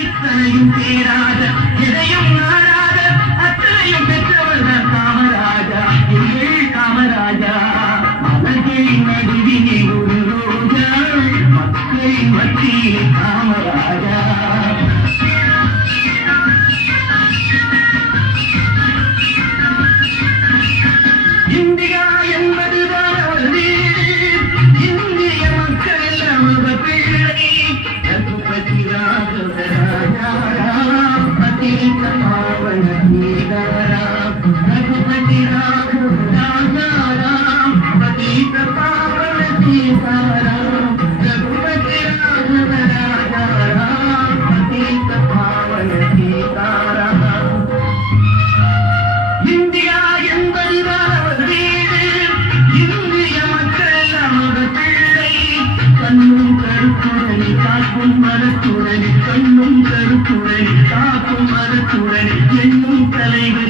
இத்தனையும் தேராத எதையும் நாடாத அத்தனையும் பெற்றவள் காமராஜா எங்கள் காமராஜா மலர்களின் நடுவிலே ஒரு ரோஜா மக்களின் மத்தியிலே காமராஜா இந்தியா என்பதுதான் அவர் வீடு இந்திய மக்கள் எல்லாம் அவர் பிள்ளை ரகுபதி ராகவராஜாராம் பதித்த பாவன நீதாராம் ரகுபதி ராகவராஜாராம் பதித்த பாவன சீதாராம் ரகுபதி ராகவராஜாராம் பதித்த பாவன சீதாராம் இந்தியா என்பதுதான் அவர் வீடு இந்திய மக்கள் நமது பிள்ளை கண்ணும் கருத்துடனே காக்கும் மரத்துடனே கண்ணும் கருத்துடனே காக்கும் மரத்துடனே என்னும் தலைவர்